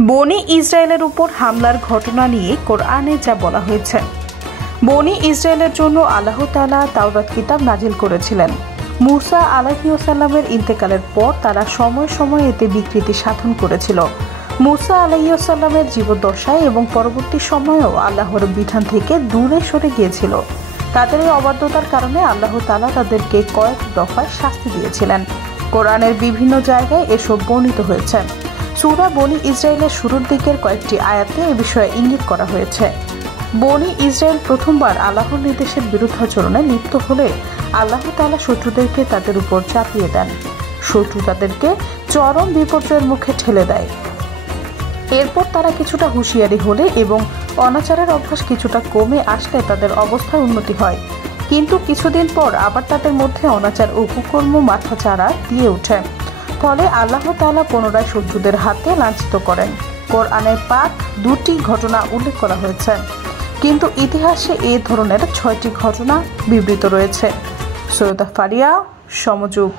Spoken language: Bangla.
বনি ইসরায়েলের উপর হামলার ঘটনা নিয়ে কোরআনে যা বলা হয়েছে। বনি ইসরায়েলের জন্য আল্লাহ তাআলা তাওরাত কিতাব নাজিল করেছিলেন। মূসা আলাইহিসসালামের ইন্তেকালের পর তারা সময় সময় এতে বিকৃতি সাধন করেছিল। মূসা আলাইহিসসালামের জীবদ্দশায় এবং পরবর্তী সময়েও আল্লাহর বিধান থেকে দূরে সরে গিয়েছিল। তাদের এই অবাধ্যতার কারণে আল্লাহ তাআলা তাদেরকে কয়েক দফায় শাস্তি দিয়েছিলেন। কোরআনের বিভিন্ন জায়গায় এসব বর্ণিত হয়েছে। সূরা বনি ইসরায়েলের শুরুর দিকের কয়েকটি আয়াতে এ বিষয়ে ইঙ্গিত করা হয়েছে। বনি ইসরায়েল প্রথমবার আল্লাহর নির্দেশের বিরুদ্ধাচরণে লিপ্ত হলে আল্লাহ তাআলা শত্রুদেরকে তাদের উপর চাপিয়ে দেন। শত্রু তাদেরকে চরম বিপর্যয়ের মুখে ঠেলে দেয়। এরপর তারা কিছুটা হুঁশিয়ারি হলে এবং অনাচারের অভ্যাস কিছুটা কমে আসলে তাদের অবস্থার উন্নতি হয়। কিন্তু কিছুদিন পর আবার তাদের মধ্যে অনাচার ও কুকর্ম মাথাচাড়া দিয়ে ওঠে। ফলে আল্লাহ তাআলা পুনরায় শত্রুদের হাতে লাঞ্ছিত করেন। কোরআনে পাক 2টি ঘটনা উল্লেখ করা হয়েছে, কিন্তু ইতিহাসে এ ধরনের 6টি ঘটনা বিবৃত রয়েছে। সৈয়দা ফারিয়া, সমযুগ।